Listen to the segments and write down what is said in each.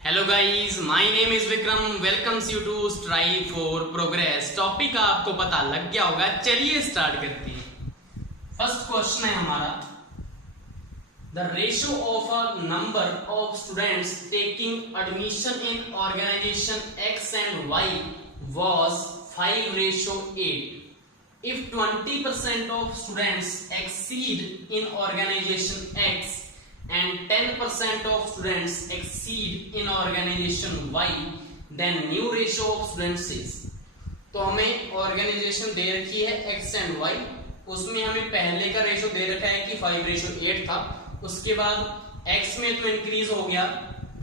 Hello guys, my name is Vikram. Welcomes you to strive for progress. Topic आपको पता लग गया होगा, चलिए स्टार्ट करते हैं। फर्स्ट क्वेश्चन है हमारा, the ratio of a number of students taking admission in organisation X and Y was 5:8. If 20% of students exceed in organization X and 10% of students exceed in organization Y, then new ratio of students is। तो हमें organisation दे रखी है X and Y, उसमें हमें पहले का ratio दे रखा है कि 5:8 था। उसके बाद X में तो इंक्रीज हो गया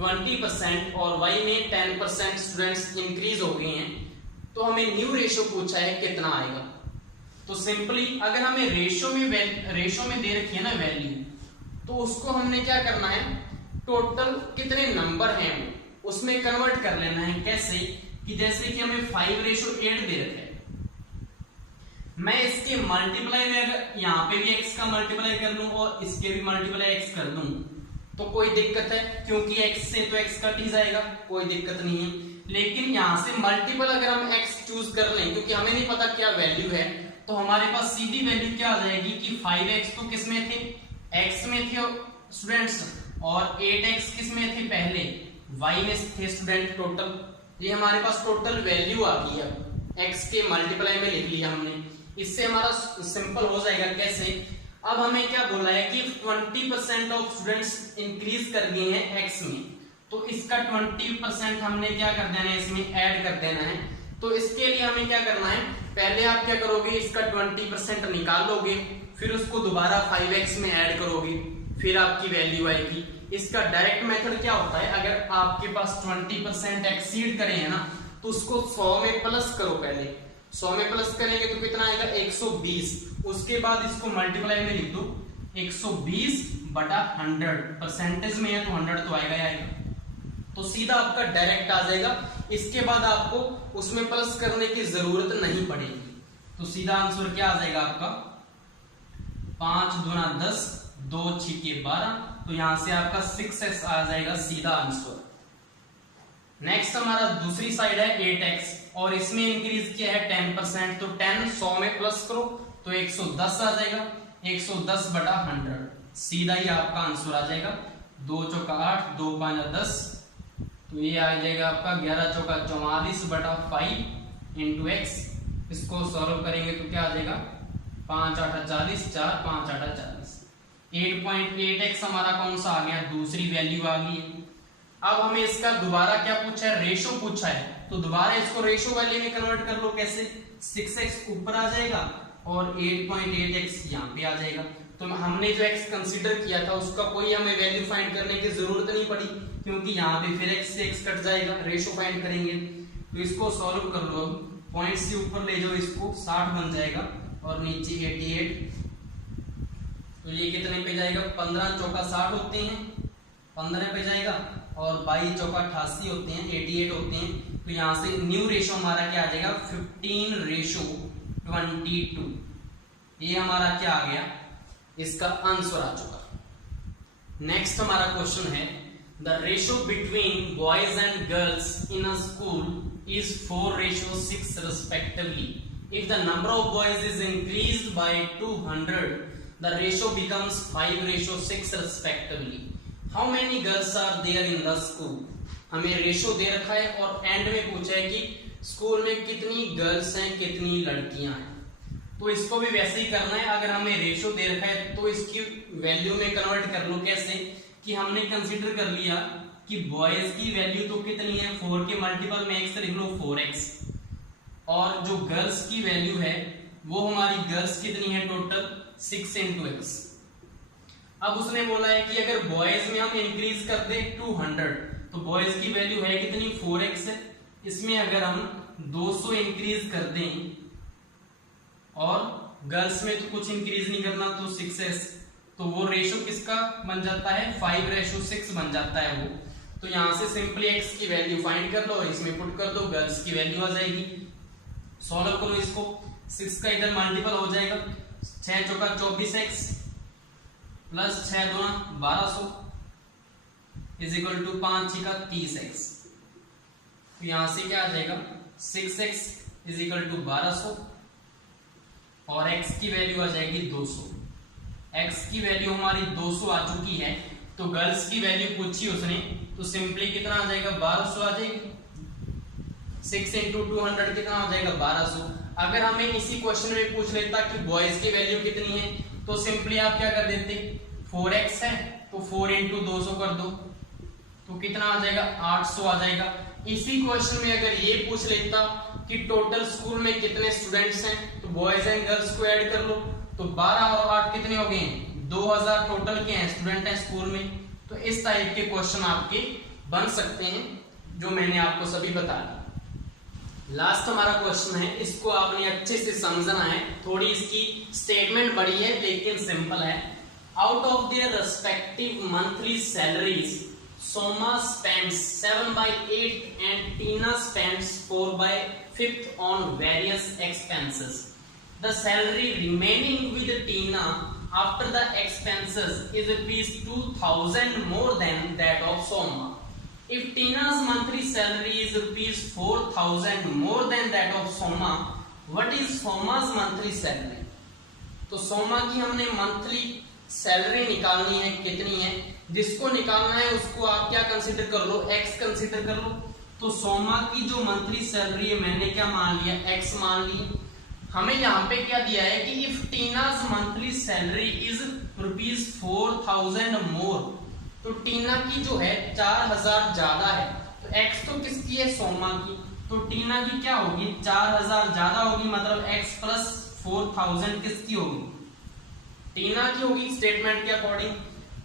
20% और Y में 10% स्टूडेंट्स इंक्रीज हो गए हैं, तो हमें न्यू रेशो पूछा है कितना आएगा। तो सिंपली अगर हमें रेशो में दे रखी है ना वैल्यू, तो उसको हमने क्या करना है, टोटल कितने नंबर हैं वो उसमें कन्वर्ट कर लेना है। कैसे कि जैसे कि हमें 5:8 दे रखा है, मैं इसके मल्टीप्लाई में अगर यहाँ पे भी x का मल्टीप्लाई कर लूं और इसके भी मल्टीप्लाई x कर दूं तो कोई दिक्कत है, क्योंकि x से तो x कट ही जाएगा, कोई दिक्कत नहीं है। लेकिन यहाँ से मल्टीपल अगर हम x चूज कर लें, क्योंकि हमें नहीं पता क्या वैल्यू है, तो हमारे पास सीधी वैल्यू क्या आ जाएगी कि 5x तो किस में थे, x में थे स्टूडेंट्स, और 8x किस में थे, पहले y में थे स्टूडेंट। टोटल ये हमारे पास टोटल वैल्यू आ गई है, x के मल्टीप्लाई में लिख लिया हमने। इससे हमारा सिंपल हो जाएगा। कैसे, अब हमें क्या बोला है कि 20% ऑफ स्टूडेंट्स इंक्रीज कर गए हैं x में, तो इसका 20% हमने क्या कर देना है, इसमें ऐड कर देना है। तो इसके लिए हमें क्या करना है, पहले आप क्या करोगे, इसका 20% निकाल लोगे, फिर उसको दोबारा 5x में ऐड करोगे, फिर आपकी वैल्यू आएगी। इसका डायरेक्ट मेथड क्या होता है, अगर आपके पास 20% एक्सीड करे हैं ना, तो उसको 100 में प्लस करो। पहले 100 में प्लस करेंगे तो कितना आएगा, 120। उसके बाद इसको मल्टीप्लाई में लिख दो, 120/100, परसेंटेज में है तो 100 तो आएगा ही आएगा, तो सीधा आपका डायरेक्ट आ जाएगा। इसके बाद आपको उसमें प्लस करने की जरूरत नहीं पड़ेगी, तो सीधा आंसर क्या आ जाएगा आपका, 5 दूना 10, 2 छीके 12, तो यहां से आपका 6x आ जाएगा सीधा आंसर। नेक्स्ट हमारा दूसरी साइड है 8x, और इसमें इंक्रीज किया है 10%, तो 10 100 में प्लस करो तो 110 आ जाएगा, 110/100, सीधा ही आपका आंसर आ जाएगा। 2 चौका 8, 2 5 10, तो ये आ जाएगा आपका 11 चौका 44/5 इंटू x। इसको सॉल्व करेंगे तो क्या आ जाएगा, 5 8 40, 4 5 8 40। 8.8x हमारा कौन सा आ गया, दूसरी वैल्यू आ गई है। अब हमें इसका दोबारा क्या पूछा है, रेशो पूछा है, तो दोबारा इसको रेशो वैल्यू में कन्वर्ट कर लो। कैसे, 6x ऊपर आ जाएगा और 8.8x यहाँ पे आ जाएगा। तो हमने जो x कंसीडर किया था उसका कोई हमें वैल्यू फाइंड करने की जरूरत नहीं पड़ी, क्योंकि यहाँ पे फिर x से x कट जाएगा, रेशो फाइंड करेंगे। तो इसको सॉल्व कर लो, पॉइंट से ऊपर ले जाओ इसको, 60 बन जाएगा और नीचे 88, तो ये कितने पे जाएगा, 15 चौका 60 होते हैं, 15 पे जाएगा, और 22 चौका 88 होते हैं, 88 होते हैं। तो यहाँ से न्यू रेशो हमारा क्या आ जाएगा, 15:22। ये हमारा क्या आ गया, इसका आंसर आ चुका। नेक्स्ट हमारा क्वेश्चन है, the ratio between boys and girls in a school is 4:6 respectively. If the number of boys is increased by 200, the ratio becomes 5:6 respectively. How many girls are there in the school? हमें ratio दे रखा है और and में पूछा है कि school में कितनी गर्ल्स हैं, कितनी लड़कियां हैं। तो इसको भी वैसे ही करना है, अगर हमें रेशो दे रखा है तो इसकी वैल्यू में कन्वर्ट कर लो। कैसे कि हमने कंसीडर कर लिया कि बॉयज की वैल्यू तो कितनी है, 4 के मल्टीपल में x लिख लो 4x, और जो गर्ल्स की वैल्यू है वो हमारी गर्ल्स कितनी है, टोटल 6 × x। अब उसने बोला है कि अगर बॉयज में हम इंक्रीज कर दे 200, तो बॉयज की वैल्यू है कितनी, 4x है। इसमें अगर हम 200 इंक्रीज कर दें, और गर्ल्स में तो कुछ इंक्रीज नहीं करना, तो 6s, तो वो रेशो किसका बन जाता है, 5:6 बन जाता है वो। तो यहां से सिंपली x की वैल्यू फाइंड कर लो और इसमें पुट कर दो, गर्ल्स की वैल्यू आ जाएगी। सॉल्व करो इसको, 6 का इधर मल्टीपल हो जाएगा, 6 चौका 24x प्लस 6 दूना 1200, इज इक्वल टू 5 का 30x। तो यहां से क्या आ जाएगा 6x इज इक्वल टू 1200 और x की वैल्यू आ जाएगी 200। x की वैल्यू हमारी 200 आ चुकी है, तो गर्ल्स की वैल्यू पूछी उसने, तो सिंपली कितना आ जाएगा 1200 आ जाएगी। 6 इंटू 200 कितना आ जाएगा 1200। अगर हमें इसी क्वेश्चन में पूछ लेता कि बॉयज की वैल्यू कितनी है, तो सिंपली आप क्या कर देते 4x है तो 4 इंटू 200 कर दो, तो कितना आ जाएगा 800 आ जाएगा। इसी क्वेश्चन में अगर ये पूछ लेता कि टोटल स्कूल में कितने स्टूडेंट्स हैं, तो बॉयज एंड गर्ल्स को ऐड कर लो, तो 12 और 8 कितने हो गए 2000 टोटल के हैं स्टूडेंट हैं स्कूल में। तो इस टाइप के क्वेश्चन आपके बन सकते हैं जो मैंने आपको सभी बता दिया। लास्ट हमारा क्वेश्चन है, इसको आपने अच्छे से समझना है, थोड़ी इसकी स्टेटमेंट बड़ी है लेकिन सिंपल है। Out of their respective monthly salaries Soma spends 7/8 and Tina spends 4/5 on various expenses. The salary remaining with Tina after the expenses is ₹2,000 more than that of Soma. If Tina's monthly salary is ₹4,000 more than that of Soma, what is Soma's monthly salary? तो सोमा की हमने monthly salary निकालनी है, कितनी है, जिसको निकालना है उसको आप क्या कंसीडर कर लो x कंसीडर कर लो। तो सोमा की जो मंथली सैलरी है मैंने क्या मान लिया x मान लिया। हमें यहाँ पे क्या दिया है कि if Tina's monthly salary is ₹4,000 मोर, तो टीना की जो है 4000 ज्यादा है, तो x तो किसकी है सोमा की, तो टीना की क्या होगी 4000 ज्यादा होगी, मतलब x प्लस 4000 किसकी होगी टीना की होगी स्टेटमेंट के अकॉर्डिंग।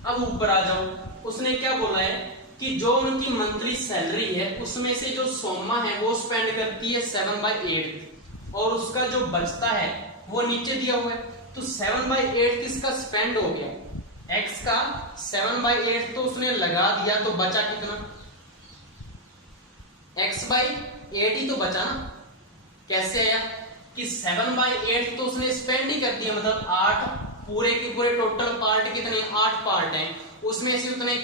अब ऊपर आ जाओ, उसने क्या बोला है कि जो उनकी मंथली सैलरी है उसमें से जो सोमा है वो स्पेंड करती है 7/8 और उसका जो बचता है वो नीचे दिया हुआ है। तो 7/8 किसका स्पेंड हो गया x का, 7/8 तो उसने लगा दिया, तो बचा कितना x/8 ही तो बचा ना। कैसे आया कि 7/8 तो उसने स्पेंड ही कर दिया, मतलब 8 पूरे के पूरे टोटल पार्ट कितने 8 पार्ट हैं, उसमें से उतने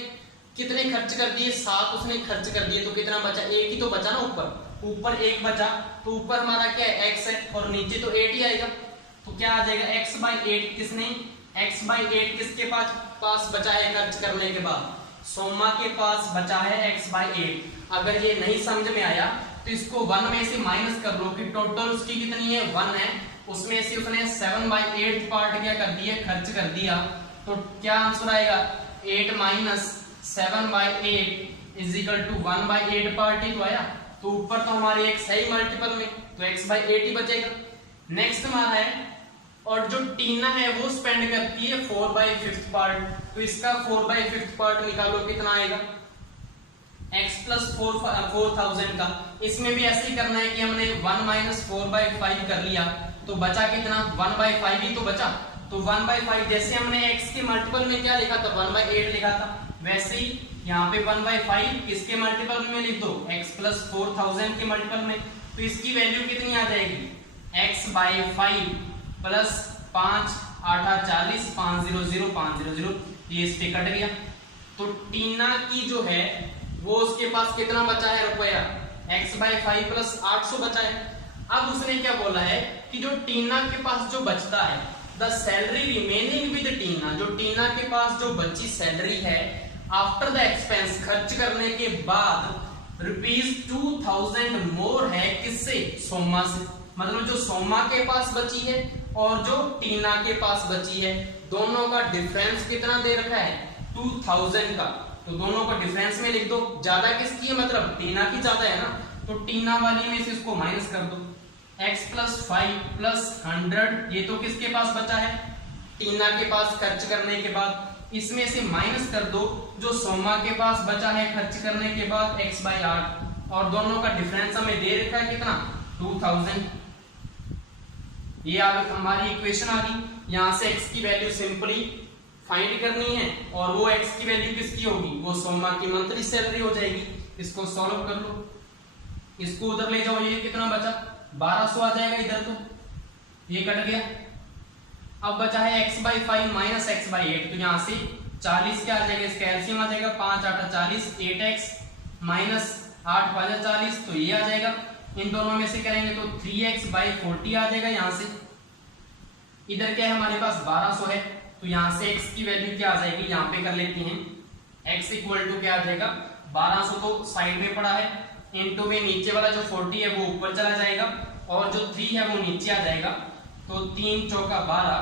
कितने खर्च कर दिए 7 उसने खर्च कर दिए, तो कितना बचा 1 ही तो बचा ना, ऊपर 1 बचा, तो ऊपर हमारा क्या है x है और नीचे तो 8 ही आएगा। तो क्या आ जाएगा x/8 किसने x/8 किसके पास बचा है खर्च करने के बाद, सोमा के पास बचा है x/8। अगर ये नहीं समझ में आया तो इसको 1 में से माइनस कर लो कि टोटल उसकी कितनी है 1 है, उसमें से उसने 7/8 पार्ट क्या कर दिया खर्च कर दिया, तो क्या आंसर आएगा 8 minus 7/8 is equal to 1/8 part ही तो आया। तो ऊपर तो हमारे x है ही मल्टीपल में, तो x/8 ही बचेगा। नेक्स्ट हमारा है, और जो टीना है वो स्पेंड करती है 4/5 पार्ट, तो इसका 4/5 पार्ट निकालो कितना आएगा x प्लस 4000 का। इसमें भी ऐसे ही करना है कि हमने 1 माइनस 4/5 कर लिया, तो बचा कितना 1/5 ही तो बचा। तो 1/5 जैसे हमने x के मल्टीपल में क्या लिखा था 1/8 लिखा था, वैसे ही यहाँ पे 1/5 किसके मल्टीपल में लिख दो x प्लस 4000 के मल्टीपल में, तो इसकी वैल्यू कितनी आ जाएगी x/5 प्लस 5 8 40 500 500, ये इस पे कट गया। तो टीना की जो है वो उसके पास कितना बचा है रुपया x/5 प्लस 800 बचा है। अब उसने क्या बोला है कि जो टीना के पास जो बचता है द सैलरी रिमेनिंग विद टीना, जो टीना के पास जो बची सैलरी है आफ्टर द एक्सपेंस खर्च करने के बाद ₹2000 मोर है किससे सोमा से, मतलब जो सोमा के पास बची है और जो टीना के पास बची है दोनों का डिफरेंस कितना दे रखा है 2000 का, तो दोनों का डिफरेंस में लिख दो। ज्यादा किसकी है मतलब टीना की ज्यादा है ना, तो टीना वाली में से इसको माइनस कर दो। x प्लस 5 प्लस 100 ये तो किसके पास बचा है टीना के पास खर्च करने के बाद, इसमें से माइनस कर दो जो सोमा के पास बचा है खर्च करने के बाद x/8, और दोनों का डिफरेंस हमें दे रखा है कितना 2000। ये हमारी इक्वेशन आ गई। यहाँ से x की वैल्यू सिंपली फाइंड करनी है और वो x की वैल्यू किसकी होगी वो सोमा की मंथली सैलरी हो जाएगी। इसको सॉल्व कर लो, इसको उधर ले जाओ, ये कितना बचा 1200 आ जाएगा, इधर तो ये कट गया। अब बचा है x/5 माइनस x/8, तो यहाँ से 40 क्या आ जाएगा, इसका एलसीएम आ जाएगा 5 8 40, 8x माइनस 8 5 40, तो ये आ जाएगा। इन दोनों में से करेंगे तो 3x/40 आ जाएगा। यहाँ से इधर क्या है हमारे पास 1200 है, तो यहाँ से x की वैल्यू क्या आ जाएगी, यहाँ पे कर लेते हैं। x इक्वल टू क्या आ जाएगा 1200, तो साइड में पड़ा है, इनटू में नीचे वाला जो 40 है वो ऊपर चला जाएगा और जो 3 है वो नीचे आ जाएगा। तो 3 चौका 12,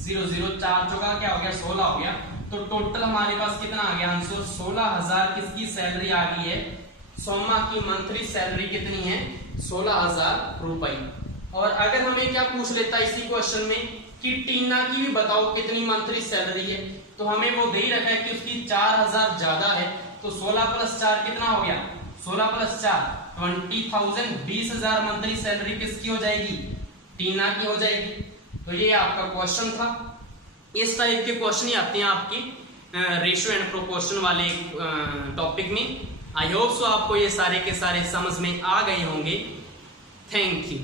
0 0 4 चौका क्या हो गया 16 हो गया। तो टोटल हमारे पास कितना आ गया आंसर, 16,000 किसकी सैलरी आ गई है, सोमा की मंथली सैलरी कितनी है 16,000 रुपए। और अगर हमें क्या पूछ लेता इसी क्वेश्चन में कि टीना की भी बताओ कितनी मंथली सैलरी है, तो हमें वो दे ही रखा है कि उसकी 4,000 ज्यादा है, तो 16 + 4 कितना हो गया, 16 + 4 20,000, 20,000 मंथली सैलरी किसकी हो जाएगी, टीना की हो जाएगी। तो ये आपका क्वेश्चन था। इस टाइप के क्वेश्चन ही आते हैं आपके रेशियो एंड प्रोपोर्शन वाले टॉपिक में। आई होप सो आपको ये सारे के सारे समझ में आ गए होंगे। Thank you.